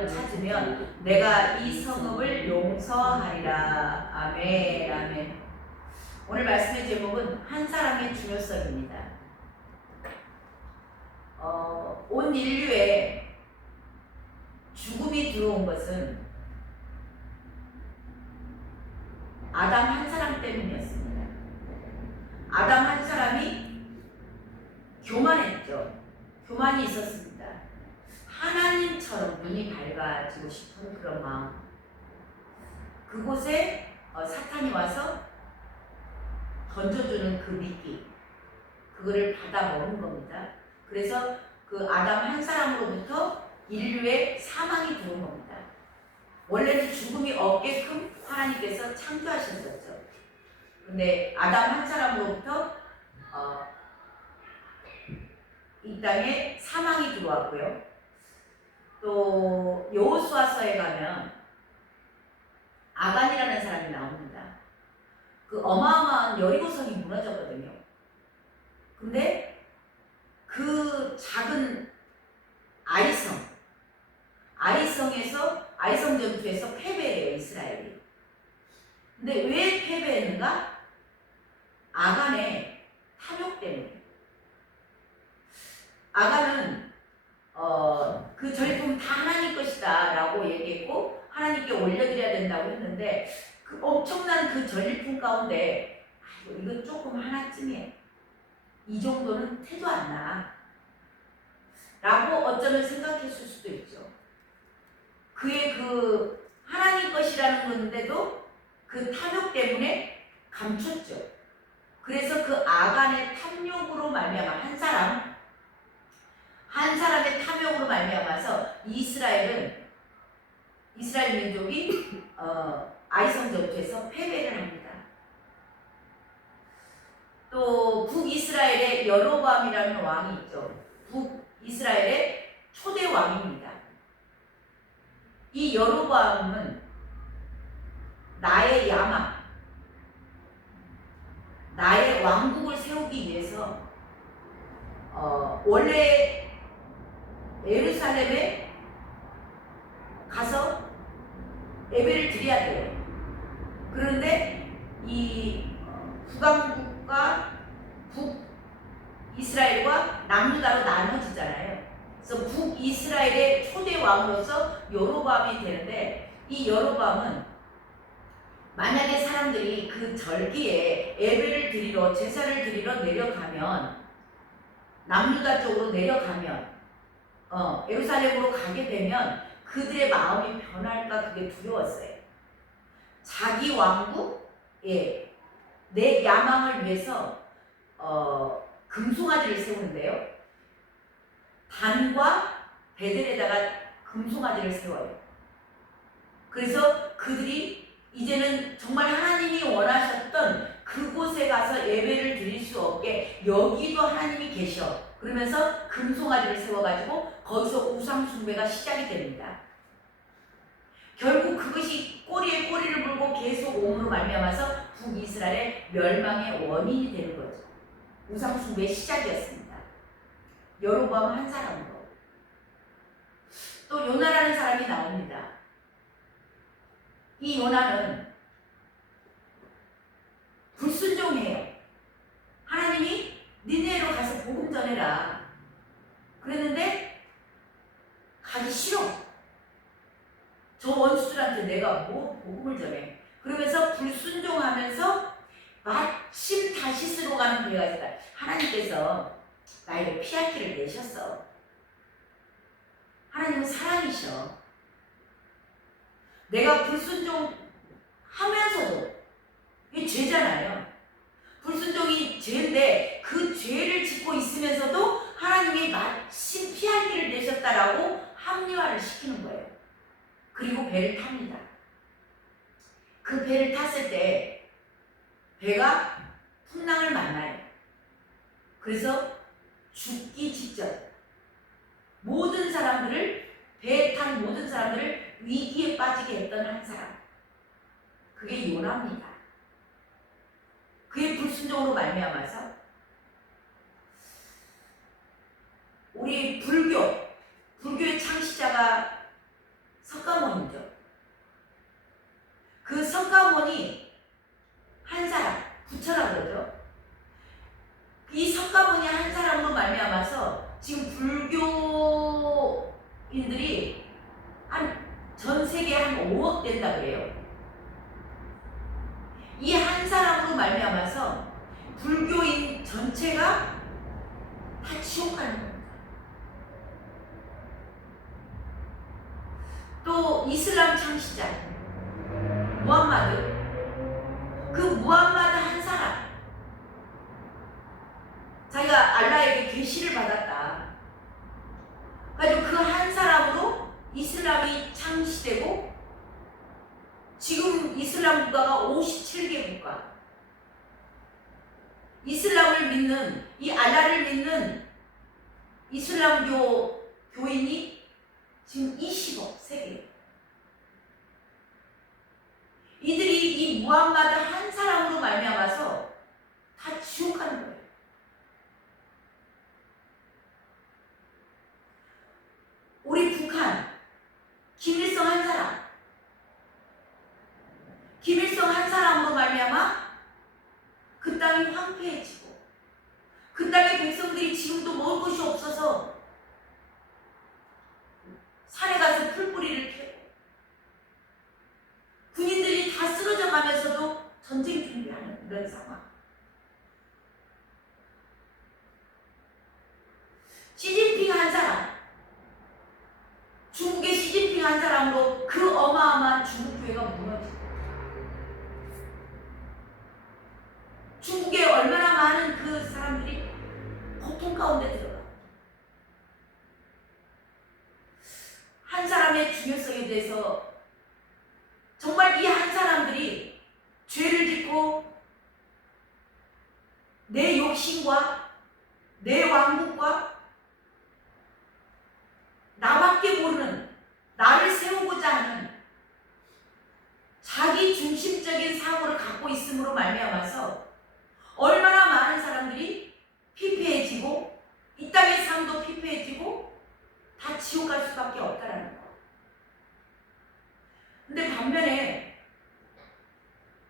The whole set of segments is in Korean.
나로 찾으면 내가 이 성읍을 용서하리라. 아멘. 아멘. 오늘 말씀의 제목은 한 사람의 중요성입니다. 온 인류에 죽음이 들어온 것은 아담 한 사람 때문이었습니다. 아담 한 사람이 교만했죠. 교만이 있었습니다. 하나님처럼 눈이 밝아지고 싶은 그런 마음. 그곳에 사탄이 와서 던져주는 그 미끼, 그거를 받아 먹은 겁니다. 그래서 그 아담 한 사람으로부터 인류의 사망이 들어온 겁니다. 원래는 죽음이 없게끔 하나님께서 창조하셨었죠. 근데 아담 한 사람으로부터 이 땅에 사망이 들어왔고요. 또 여호수아서에 가면 아간이라는 사람이 나옵니다. 그 어마어마한 여리고성이 무너졌거든요. 근데 그 작은 아이성 전투에서 패배해요, 이스라엘이. 근데 왜 패배했는가? 아간의 탐욕 때문에. 아간은 그 전리품 다 하나님 것이다 라고 얘기했고 하나님께 올려드려야 된다고 했는데 그 엄청난 그 전리품 가운데 이거 조금 하나쯤이야. 이 정도는 태도 안 나. 라고 어쩌면 생각했을 수도 있죠. 그의 그 하나님 것이라는 건데도 그 탐욕 때문에 감췄죠. 그래서 그 아간의 탐욕으로 말미암아 한 사람의 탐욕으로 말미암아서 이스라엘 민족이 아이성 전투에서 패배를 합니다. 또 북이스라엘의 여로보암이라는 왕이 있죠. 북이스라엘의 초대 왕입니다. 이 여로보암은 나의 야망, 나의 왕국을 세우기 위해서 원래 예루살렘에 가서 예배를 드려야 돼요. 그런데 이 북왕국과 북이스라엘과 남유다로 나눠지잖아요. 그래서 북이스라엘의 초대 왕으로서 여로보암이 되는데 이 여로보암은 만약에 사람들이 그 절기에 예배를 드리러 제사를 드리러 내려가면 남유다 쪽으로 내려가면 예루살렘으로 가게 되면 그들의 마음이 변할까 그게 두려웠어요. 자기 왕국에 내 야망을 위해서 금송아지를 세우는데요. 단과 베들에다가 금송아지를 세워요. 그래서 그들이 이제는 정말 하나님이 원하셨던 그곳에 가서 예배를 드릴 수 없게 여기도 하나님이 계셔. 그러면서 금송아지를 세워가지고 거기서 우상 숭배가 시작이 됩니다. 결국 그것이 꼬리에 꼬리를 물고 계속 옴으로 말미암아서 북이스라엘의 멸망의 원인이 되는 거죠. 우상 숭배의 시작이었습니다. 여로보암 한 사람으로. 또 요나라는 사람이 나옵니다. 이 요나는 불순종해요. 하나님이 니네로 가서 복음 전해라. 그랬는데 가기 싫어. 저 원수들한테 내가 뭐 복음을 전해. 그러면서 불순종하면서 마침 다시스로 가는 기회가 있다. 하나님께서 나에게 피할 길을 내셨어. 하나님은 사랑이셔. 내가 불순종하면서도 이게 죄잖아요. 불순종이 죄인데 그 죄를 짓고 있으면서도 하나님이 마침 피할 길을 내셨다라고 합리화를 시키는 거예요. 그리고 배를 탑니다. 그 배를 탔을 때 배가 풍랑을 만나요. 그래서 죽기 직전 배에 탄 모든 사람들을 위기에 빠지게 했던 한 사람, 그게 요나입니다. 그의 불순종으로 말미암아서 우리 불교의 창시자가 석가모니 한 사람, 부처라 그러죠. 이 석가모니 한 사람으로 말미암아서 지금 불교인들이 전 세계에 한 5억 된다 그래요. 이 한 사람으로 말미암아서 불교인 전체가 다 지옥 가는 겁니다. 또 이슬람 창시자 무함마드, 그 무함마드 한 사람, 자기가 알라에게 계시를 받았다. 그래서 그 한 사람으로 이슬람이 창시되고 지금 이슬람 국가가 57개 국가, 이슬람을 믿는, 이 알라를 믿는 이슬람교 교인이 지금 20억 세계. 이들이 이 무함마드 한 사람으로 말미암아서 다 지옥 가는 거예요. 우리 북한 김일성 한 사람, 김일성 한 사람으로 말미암아 그 땅이 황폐해지고 그 땅의 백성들이 지금도 먹을 것이 없어서 산에 가서 풀뿌리를 피우고 군인들이 다 쓰러져 가면서도 전쟁 준비하는 이런 상황. 시진핑 한 사람, 중국의 시진핑 한 사람으로 그 어마어마한 중국 교회가 무너지고 중국에 얼마나 많은 그 사람들이 고통 가운데 들어가. 한 사람의 중요성에 대해서 정말 이 한 사람들이 죄를 짓고 내 욕심과 내 왕국과 나밖에 모르는, 나를 세우고자 하는 자기 중심적인 사고를 갖고 있음으로 말미암아서 얼마나 많은 사람들이 피폐해지고 이 땅의 삶도 피폐해지고 다 지옥 갈 수밖에 없다라는 거. 근데 반면에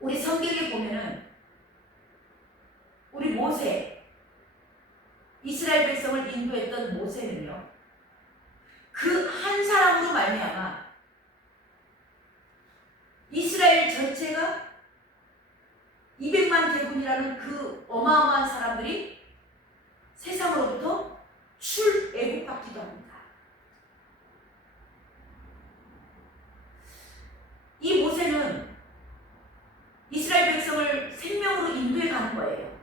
우리 성경에 보면은 우리 모세, 이스라엘 백성을 인도했던 모세는요, 그 한 사람으로 말미암아 이스라엘 전체가 200만 대군이라는 그 어마어마한 사람들이 세상으로부터 출애굽받기도 합니다. 이 모세는 이스라엘 백성을 생명으로 인도해 가는 거예요.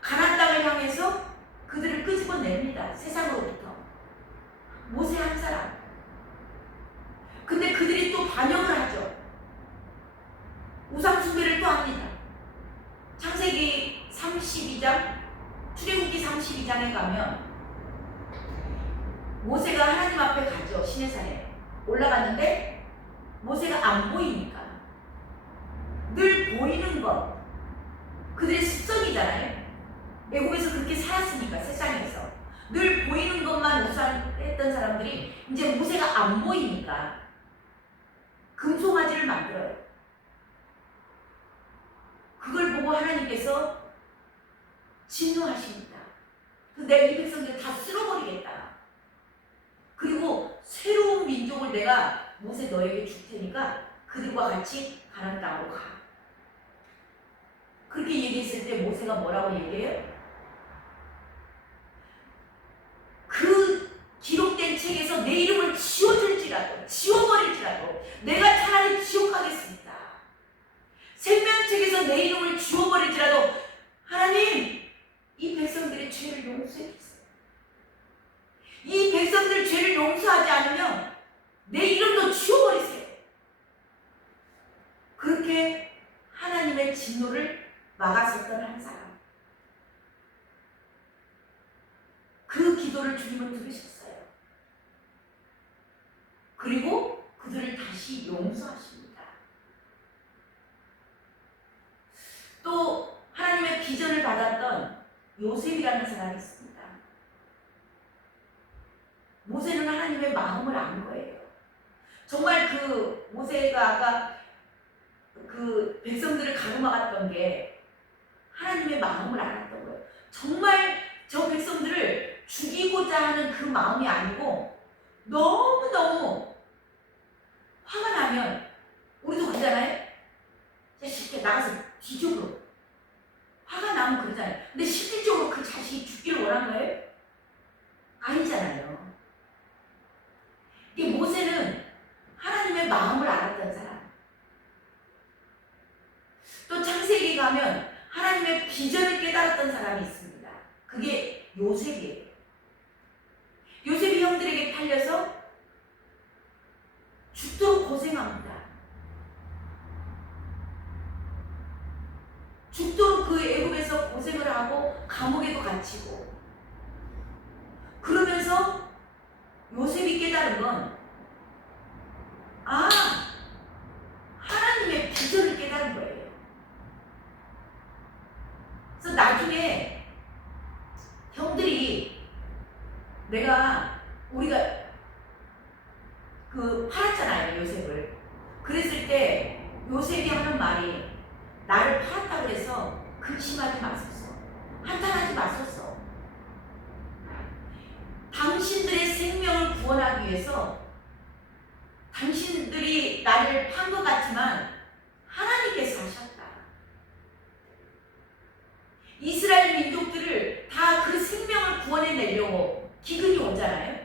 가나안 땅을 향해서 그들을 끄집어냅니다. 세상으로부터. 모세 한 사람. 근데 그들이 또 반역을 하죠. 우상 숭배를 또 합니다. 창세기 32장, 출애굽기 32장에 가면 모세가 하나님 앞에 가죠. 시내산에 올라갔는데 모세가 안 보이니까, 늘 보이는 것, 그들의 습성이잖아요. 애국에서 그렇게 살았으니까, 세상에서 늘 보이는 것만 우상했던 사람들이 이제 모세가 안 보이니까 금송아지를 만들어요. 그걸 보고 하나님께서 진노하십니다. 내가 이 백성들 다 쓸어버리겠다. 그리고 새로운 민족을 내가 모세 너에게 줄 테니까 그들과 같이 가나안 땅으로 가. 그렇게 얘기했을 때 모세가 뭐라고 얘기해요? 그 기록된 책에서 내 이름을 지워줄지라도, 지워버릴지라도 내가 차라리 지옥 가겠습니다. 생명책에서 내 이름을 지워버릴지라도 하나님, 이 백성들의 죄를 용서해 주세요. 이 백성들 죄를 용서하지 않으면 내 이름도 지워버리세요. 그렇게 하나님의 진노를 막았었던 한 사람. 그 기도를 주님은 들으셨어요. 그리고 그들을 다시 용서하십니다. 또 하나님의 비전을 받았던 요셉이라는 사람이 있습니다. 모세는 하나님의 마음을 안 거예요. 정말 그 모세가 아까 그 백성들을 가로막았던 게 하나님의 마음을 알았던 거예요. 정말 저 백성들을 죽이고자 하는 그 마음이 아니고 너무너무 화가 나면 우리도 그러잖아요. 쉽게 나가서 뒤져버려. 화가 나면 그러잖아요. 근데 실질적으로 그 자식이 죽기를 원한 거예요? 아니잖아요. 이 모세는 하나님의 마음을 알았던 사람. 또 창세기 가면 하나님의 비전을 깨달았던 사람이 있습니다. 그게 요셉이에요. 요셉이 형들에게 팔려서 죽도록 고생합니다. 죽도록 그 애굽에서 고생을 하고 감옥에도 갇히고, 그러면서 요셉이 깨달은 건 하나님의 비전을 깨달은 거예요. 그래서 나중에 형들이 우리가 팔았잖아요, 요셉을. 그랬을 때 요셉이 하는 말이, 나를 팔았다고 해서 근심하지 마소서, 한탄하지 마소서. 당신들의 생명을 구원하기 위해서 당신들이 나를 판 것 같지만 하나님께서 하셨다. 이스라엘 민족들을 다 그 생명을 구원해내려고 기근이 오잖아요.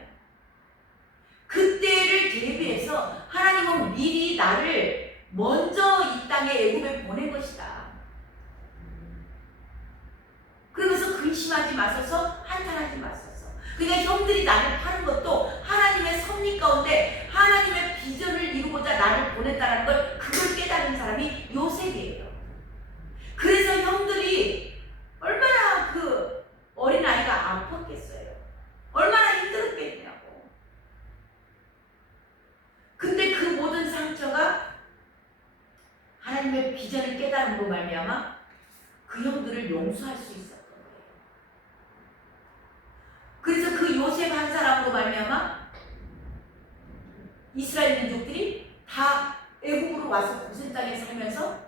그때를 대비해서 하나님은 미리 나를 먼저 이 땅에 애굽에 보낸 것이다. 그러면서 근심하지 마소서, 한탄하지 마소서. 그러니까 형들이 나를 파는 것도 하나님의 섭리 가운데 하나님의 비전을 이루고자 나를 보냈다는 걸, 그걸 깨달은 사람이 요셉이에요. 그래서 형들이 얼마나 그 어린아이가 아팠겠어요. 얼마나 힘들었겠냐고. 근데 그 모든 상처가 하나님의 비전을 깨달음으로 말미암아 그 형들을 용서할 수 있었던 거예요. 그래서 그 요셉 한 사람으로 말미암아 이스라엘 민족들이 다 애국으로 와서 고센 땅에 살면서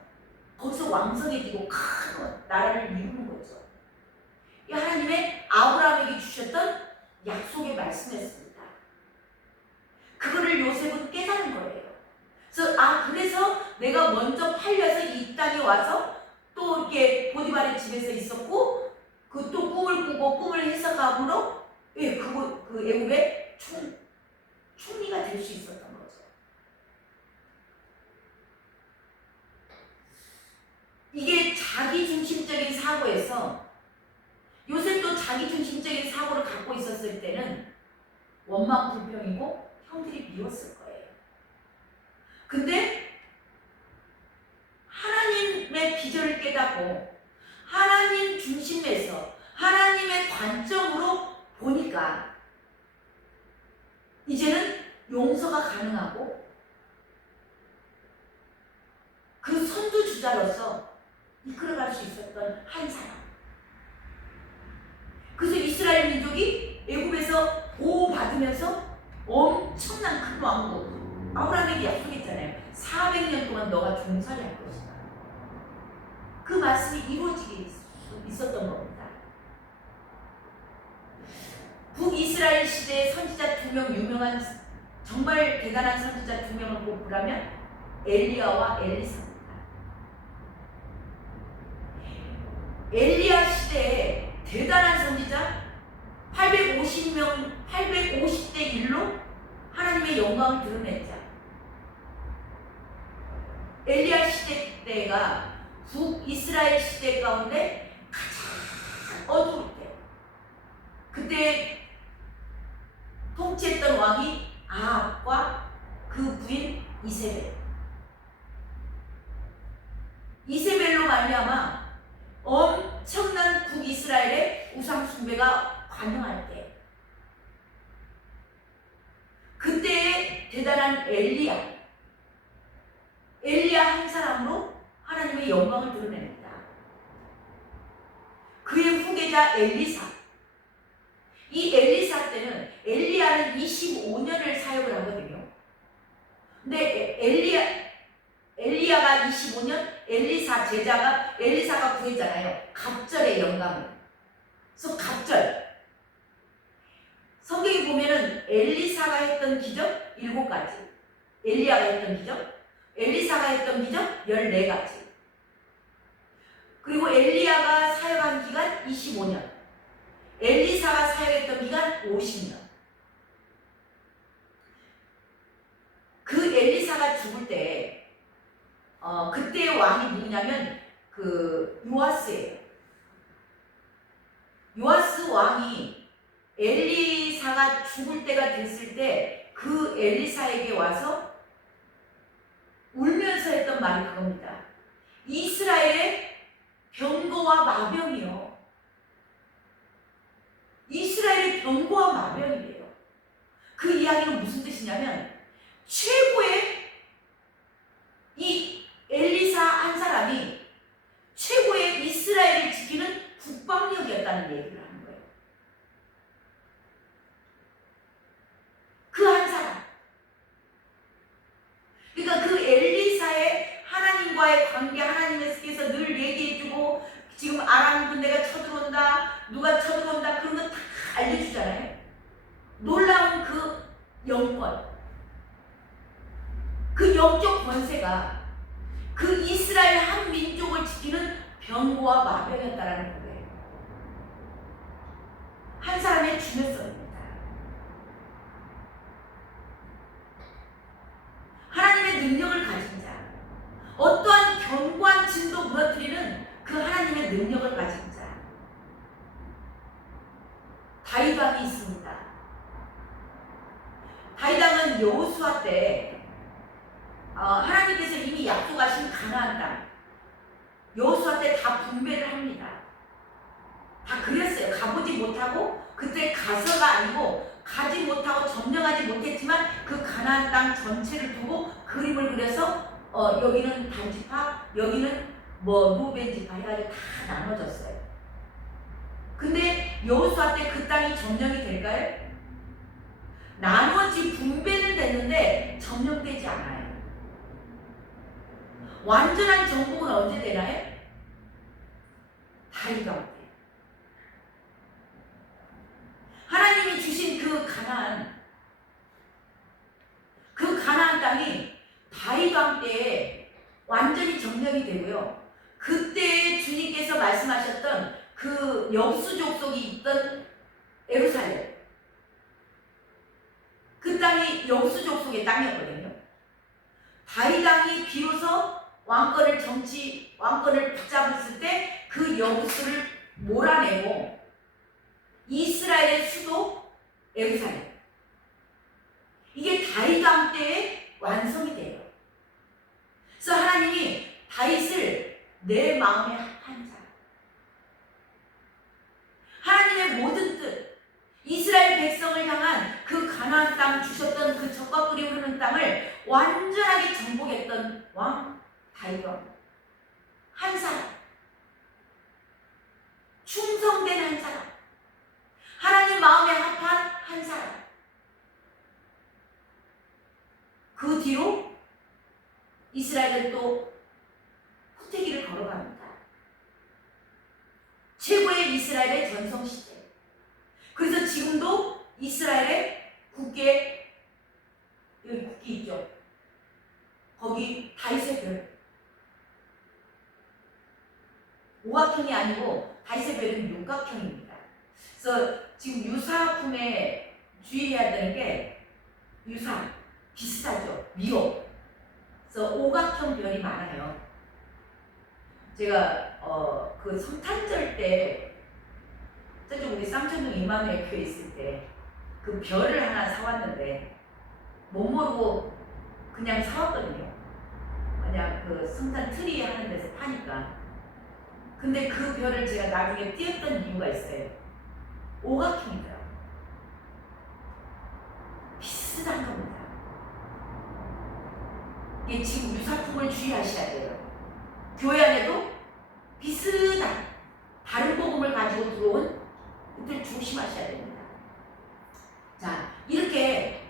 거기서 왕성해지고 큰 나라를 이루는 거죠. 이 하나님의 아브라함에게 주셨던 약속의 말씀이었습니다. 그거를 요셉은 깨달은 거예요. 그래서 내가 먼저 팔려서 이 땅에 와서 또 이렇게 보디발의 집에서 있었고, 그 또 꿈을 꾸고 꿈을 해석함으로 그 애굽의 총리가 될 수 있었던 거죠. 이게 자기중심적인 사고에서, 요셉도 자기중심적인 사고를 갖고 있었을 때는 원망불평이고 형들이 미웠을 거예요. 근데 하나님의 비전을 깨닫고 하나님 중심에서 하나님의 관점으로 보니까 이제는 용서가 가능하고 그 선두주자로서 이끌어갈 수 있었던 한 사람. 그래서 이스라엘 민족이 애굽에서 보호받으면서 엄청난 큰 왕국, 아브라함에게 약속했잖아요. 400년 동안 너가 종살이 할 것이다. 그 말씀이 이루어지게 있었던 겁니다. 북이스라엘 시대의 선지자 2명, 유명한 정말 대단한 선지자 2명을 꼽으라면 엘리야와 엘리사입니다. 엘리야 시대에 대단한 선지자 850대 1로 하나님의 영광을 드러냈자. 엘리야 시대 때가 북이스라엘 시대 가운데 가장 어두울 때, 그때 통치했던 왕이 아합과 그 부인 이세벨. 이세벨로 말미암아 엄청난 북이스라엘의 우상 숭배가 관영할 때, 그때의 대단한 엘리야 한 사람으로 하나님의 영광을 드러냅니다. 그의 후계자 엘리사. 이 엘리사 때는 엘리야는 25년을 사역을 하거든요. 근데 엘리야가 25년, 엘리사가 구했잖아요. 갑절의 영감을. 그래서 갑절. 성경에 보면은 엘리사가 했던 기적 7가지. 엘리야가 했던 기적, 엘리사가 했던 기적 14가지. 그리고 엘리야가 사역한 기간 25년, 엘리사가 사역했던 기간 50년. 그 엘리사가 죽을 때 그때의 왕이 누구냐면 그 요아스예요. 요아스 왕이 엘리사가 죽을 때가 됐을 때 그 엘리사에게 와서 울면서 했던 말이 그겁니다. 이스라엘의 병거와 마병이요. 이스라엘의 병거와 마병이래요. 그 이야기는 무슨 뜻이냐면 최고의 이 엘리사 한 사람이 최고의 이스라엘을 지키는 국방력이었다는 얘기를 하는 거예요. 그 한 사람. 그러니까 그 엘리사의 하나님과의 관계, 하나님께서 늘 얘기해주고 지금 아람 군대가 쳐들어온다, 누가 쳐들어온다 그런 거 다 알려주잖아요. 놀라운 그 영권, 그 영적 권세가 그 이스라엘 한 민족을 지키는 병거와 마병이었다라는 거예요. 한 사람의 중요성입니다. 하나님의 능력을 가진 자, 어떠한 견고한 진도 무너뜨리는 그 하나님의 능력을 가진 자, 다윗 왕이 있습니다. 다윗 왕은 여호수아 때 하나님께서 이미 약속하신 가나안 땅, 여호수아 때 다 분배를 합니다. 다 그랬어요. 가보지 못하고 그때 가서가 아니고 가지 못하고 점령하지 못했지만 그 가나안 땅 전체를 두고 그림을 그려서 여기는 단지파, 여기는 뭐 루벤지파 해가지고 다 나눠졌어요. 근데 여호수아 때 그 땅이 점령이 될까요? 나머지 분배는 됐는데 점령되지 않아요. 완전한 정복은 언제 되나요? 다윗 왕 때. 하나님이 주신 그 가나안 땅이 다윗 왕 때에 완전히 점령이 되고요. 그때 주님께서 말씀하셨던 그 여부수 족속이 있던 예루살렘, 그 땅이 여부수 족속의 땅이었거든요. 다윗 왕이 비로소 왕권을 붙잡았을 때 그 여부수를 몰아내고 이스라엘의 수도 예루살렘, 이게 다윗 왕 때에 완성이 돼요. 그래서 하나님이 다윗을 내 마음에 합한 자, 하나님의 모든 뜻, 이스라엘 백성을 향한 그 가나안 땅 주셨던 그 젖과 꿀이 흐르는 땅을 완전하게 정복했던 왕 다윗 왕. 한 사람, 충성된 한 사람, 하나님 마음에 합한 한 사람. 그 뒤로 이스라엘은 또 후퇴기를 걸어갑니다. 최고의 이스라엘의 전성시대. 그래서 지금도 이스라엘의 국계, 여기 국기 있죠. 거기 다윗의 별. 오각형이 아니고 다윗의 별은 육각형입니다. 그래서 지금 유사품에 주의해야 되는 게 유사, 비슷하죠. 미호. 그래서 오각형 별이 많아요. 제가 그 성탄절 때 저쪽 우리 쌍천동 이마누엘 교회 있을 때 그 별을 하나 사왔는데 못 모르고 그냥 사왔거든요. 그냥 그 성탄 트리 하는 데서 파니까. 근데 그 별을 제가 나중에 띄었던 이유가 있어요. 오각형이더라고요. 비슷한 겁니다. 이게 지금 유사품을 주의하셔야 돼요. 교회 안에도 비슷한 다른 복음을 가지고 들어온 그들 조심하셔야 됩니다. 자, 이렇게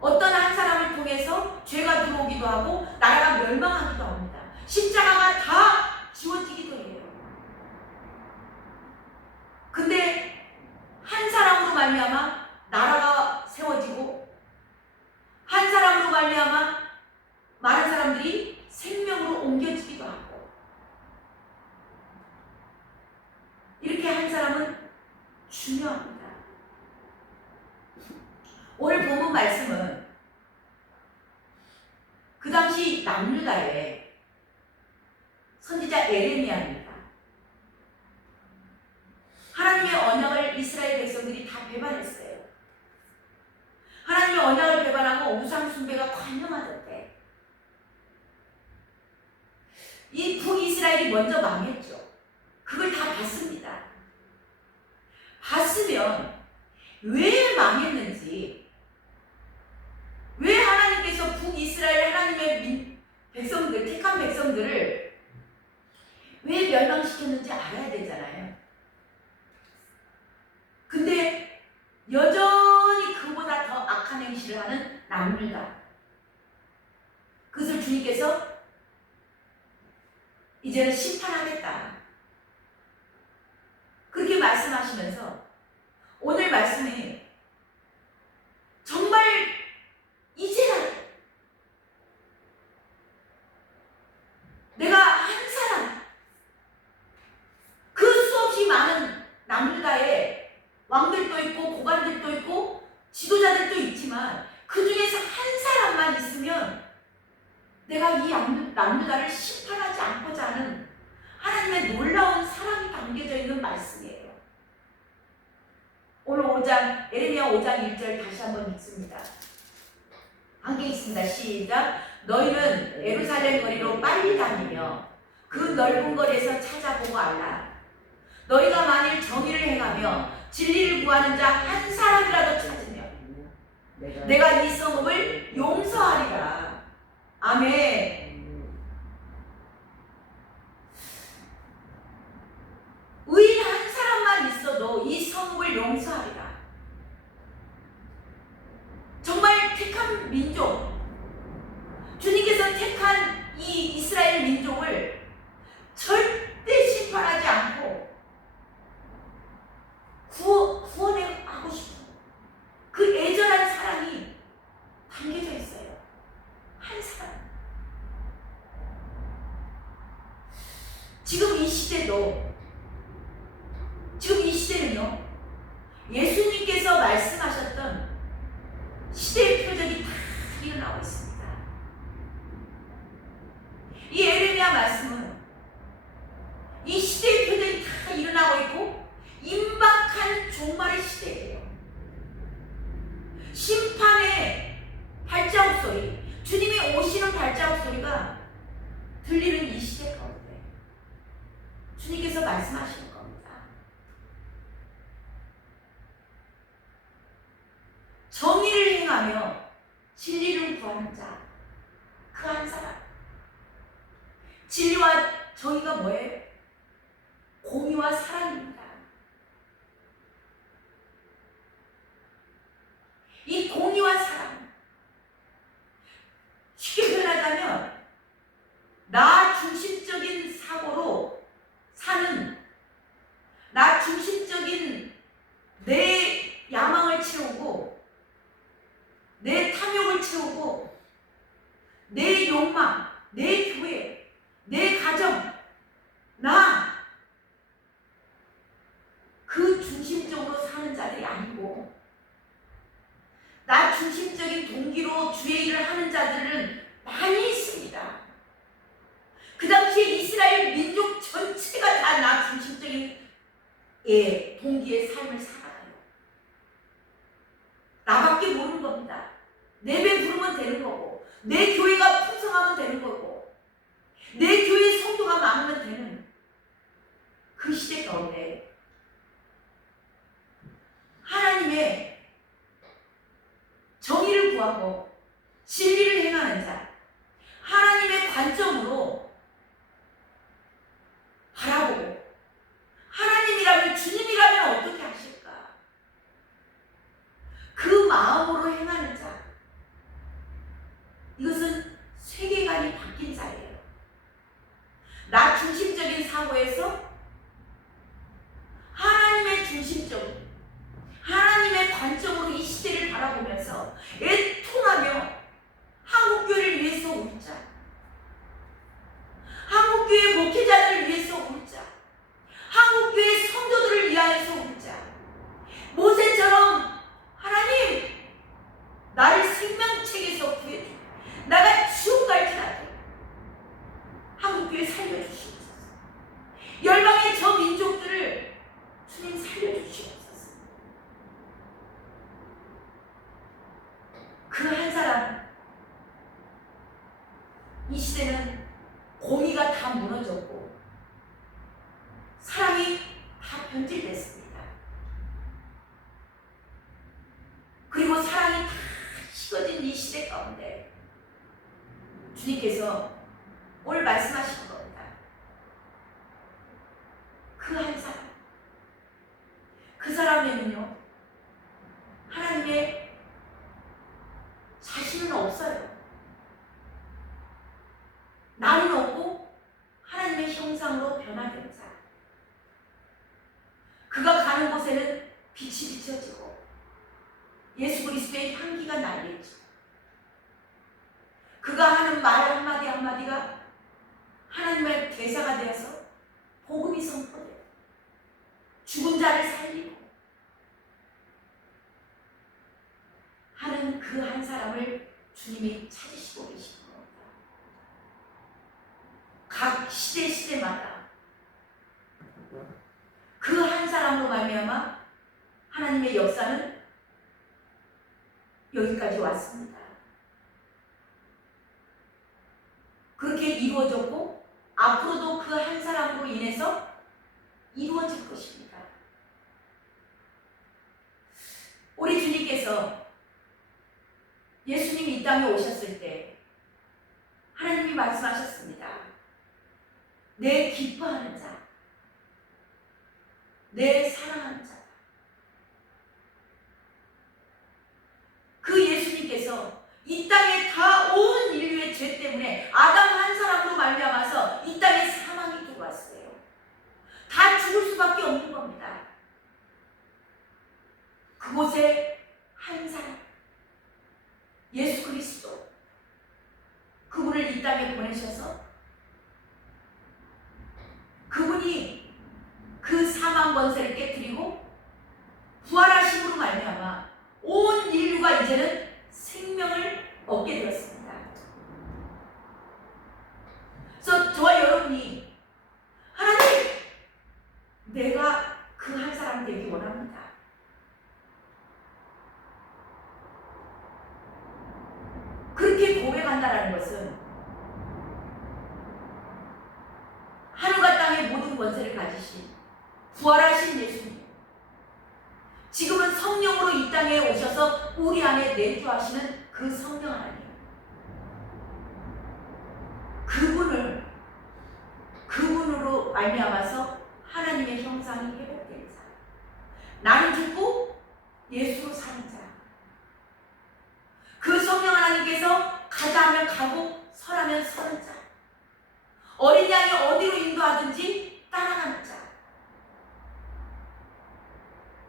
어떤 한 사람을 통해서 죄가 들어오기도 하고 나라가 다 멸망하기도 합니다. 십자가가 다 지워지기도 해요. 근데 한 사람으로 말미암아 나라가 세워지고 한 사람으로 말미암아 많은 사람들이 생명으로 옮겨지기도 하고 이렇게 한 사람은 중요합니다. 오늘 본문 말씀은 그 당시 남유다의 선지자 에레미야입니다. 하나님의 언약을 이스라엘 백성들이 다 배반했어요. 하나님의 언약을 배반하고 우상 숭배가 관영하던데 이 북이스라엘이 먼저 망했죠. 그걸 다 봤습니다. 봤으면 왜 망했는지, 왜 하나님께서 북이스라엘 하나님의 백성들, 택한 백성들을 왜 멸망시켰는지 알아야 되잖아요. 근데 여전히 그보다 더 악한 행실을 하는 남유다. 그것을 주님께서 이제는 심판하겠다. 그렇게 말씀하시면서 오늘 말씀이 정말 이제는 내가 한 사람, 그 수없이 많은 남유다의 왕들도 있고 고관들도 있고 지도자들도 있지만 그 중에서 한 사람만 있으면 내가 이 남유다를 심판하지 않고자 하는 하나님의 놀라운 사랑이 담겨져 있는 말씀이에요. 오늘 5장 에레미야 5장 1절 다시 한번 읽습니다. 함께 읽습니다. 시작. 너희는 예루살렘 거리로 빨리 다니며 그 넓은 거리에서 찾아보고 알라. 너희가 만일 정의를 행하며 진리를 구하는 자 한 사람이라도 찾으면 내가 이 성읍을 용서하리라. 아멘. 의인 한 사람만 있어도 이 성읍을 용서하리라. 정말 택한 민족, 주님께서 택한 이 이스라엘 민족을 절대 심판하지 않고 구원하고 싶은 그 애절한 사랑이 담겨져 있어요. 한 사람. 지금 이 시대는요, 예수님께서 말씀하셨던 시대의 표적이 다 일어나고 있습니다. 이 에레미야 말씀은 이 시대의 표적이 다 일어나고 있고 임박한 종말의 시대예요. 심판의 발자국 소리, 주님이 오시는 발자국 소리가 들리는 이 시대 가운데 주님께서 말씀하시는 겁니다. 정의를 행하며 진리를 구하는 자, 그 한 사람. 진리와 정의가 뭐예요? 공의와 사랑입니다. 이 공의와 사랑, 쉽게 표현하자면 나 중심적인 사고로 사는, 나 중심적인 내 야망을 채우고 내 탐욕을 채우고 내 욕망, 내 교회, 내 가정, 나 그 중심적으로 사는 자들이 아니고 나 중심적인 동기로 주의 일을 하는 자들은 많이 있습니다. 그 당시에 이스라엘 민족 전체가 다 나 중심적인 동기의 삶을 살아가요. 나밖에 모르는 겁니다. 내 배 부르면 되는 거고, 내 교회가 풍성하면 되는 거고, 내 교회 성도가 많으면 되는 그 시대 가운데 하나님의 정의를 구하고 진리를 행하는 자, 하나님의 관점으로 바라보고 하나님이라면, 주님이라면 어떻게 하실까? 그 마음으로 행하는 자, 이것은 이 시대는 공의가 다 무너졌고 사랑이 다 변질됐습니다. 그리고 사랑이 다 식어진 이 시대 가운데 주님께서 오늘 말씀하시는 겁니다. 그 한 사람, 그 사람에는요 하나님의 자신은 없어요. 나는 없고 하나님의 형상으로 변화된 자. 그가 가는 곳에는 빛이 비춰지고 예수 그리스도의 향기가 날리죠. 그가 하는 말 한마디 한마디가 하나님의 대사가 되어서 복음이 선포돼요. 죽은 자를 살리고 하는 그 한 사람을 주님이 찾으시고 계시는 겁니다. 각 시대마다 그 한 사람으로 말미암아 하나님의 역사는 여기까지 왔습니다. 그렇게 이루어졌고 앞으로도 그 한 사람으로 인해서 이루어질 것입니다. 우리 주님께서 예수님이 이 땅에 오셨을 때 하나님이 말씀하셨습니다. 내 기뻐하는 자, 내 사랑하는 자. 그 예수님께서 이 땅에 다 온 인류의 죄 때문에 아담 한 사람으로 말미암아서 이 땅에 사망이 들어왔어요. 다 죽을 수밖에 없는 겁니다. 그곳에 한 사람, 예수 그리스도, 그분을 이 땅에 보내셔서 그분이 그 사망 권세를 깨뜨리고 부활하심으로 말미암아 온 인류가 이제는 생명을 얻게 되었습니다. 그래서 저와 여러분이 하나님, 내가 그 한 사람 되기 원합니다. 그렇게 고백한다는 것은 하늘과 땅의 모든 권세를 가지신 부활하신 예수님, 지금은 성령으로 이 땅에 오셔서 우리 안에 내주하시는 그 성령 하나님, 그분으로 말미암아서 하나님의 형상이 회복된 자, 나는 죽고 예수로 사는 자, 그 성령 하나님께서 가자 하면 가고 서라면 서는 자, 어린 양이 어디로 인도하든지 따라가는 자,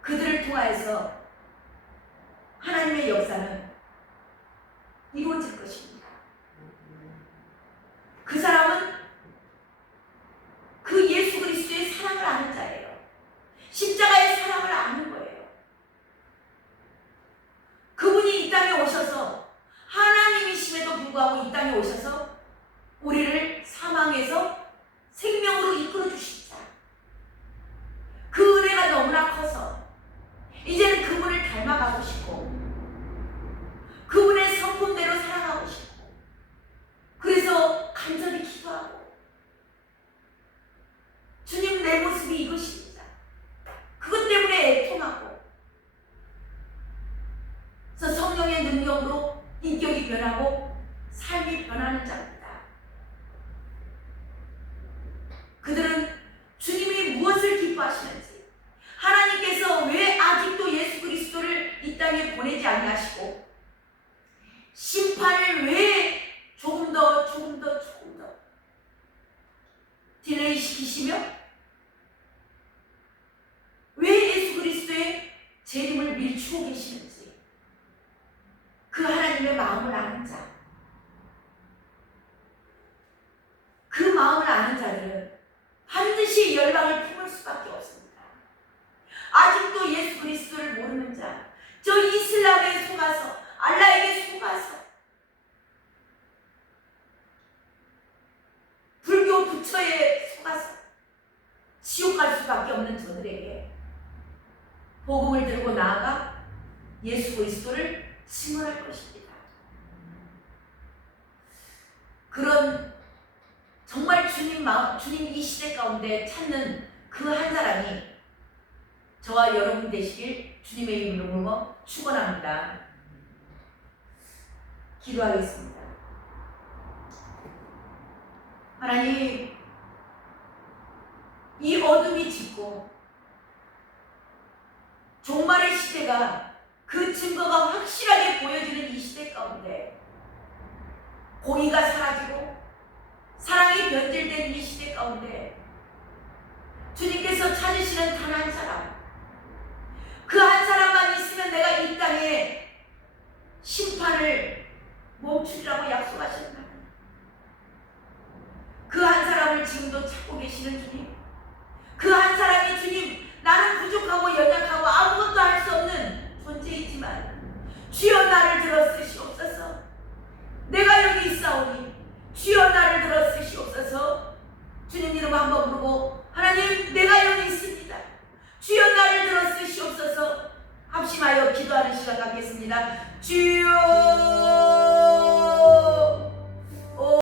그들을 통하여서 하나님의 역사는 이루어질 것입니다. 그 사람은 그 예수 그리스도의 사랑을 아는 자예요. 십자가의 사랑을 아는 거예요. 그분이 이 땅에 오셔서 하나님이심에도 불구하고 이 땅에 오셔서 우리를 사망에서 생명으로 이끌어 주신 자, 그 은혜가 너무나 커서 이제는 그분을 닮아가고 싶고 그분의 성품대로 살아가고 싶고 그래서 간절히 기도하고 주님, 내 모습이 이것입니다. 그것 때문에 애통하고 그래서 성령의 능력으로 인격이 변하고 삶이 변하는 자입니다. 그들은 주님이 무엇을 기뻐하시는지, 하나님께서 왜 아직도 예수 그리스도를 이 땅에 보내지 아니하시고 심판을 왜 조금 더 딜레이 시키시며 왜 예수 그리스도의 재림을 밀치고 계시는지 그 하나님의 마음을 아는 자, 그 마음을 아는 자들은 반드시 열방을 품을 수밖에 없습니다. 아직도 예수 그리스도를 모르는 자, 저 이슬람에 속아서 알라에게 속아서 불교 부처에 속아서 지옥 갈 수밖에 없는 저들에게 복음을 들고 나아가 예수 그리스도를 증언할 것입니다. 그런 주님 이 시대 가운데 찾는 그 한 사람이 저와 여러분 되시길 주님의 이름으로 축원합니다. 기도하겠습니다. 하나님, 이 어둠이 짙고 종말의 시대가 그 증거가 확실하게 보여지는 이 시대 가운데 공의가 사라지고 사랑이 변질된 이 시대 가운데 주님께서 찾으시는 단 한 사람, 그 한 사람만 있으면 내가 이 땅에 심판을 멈추리라고 약속하셨다. 그 한 사람을 지금도 찾고 계시는 주님, 그 한 사람이 주님, 나는 부족하고 연약하고 아무것도 할 수 없는 존재이지만 주여 나를 들어 쓰시옵소서. 내가 여기 있사오니 주여 나를 들어 쓰시옵소서. 주님 이름 한번 부르고, 하나님 내가 여기 있습니다. 주여 나를 들어 쓰시옵소서. 합심하여 기도하는 시간 갖겠습니다. 주여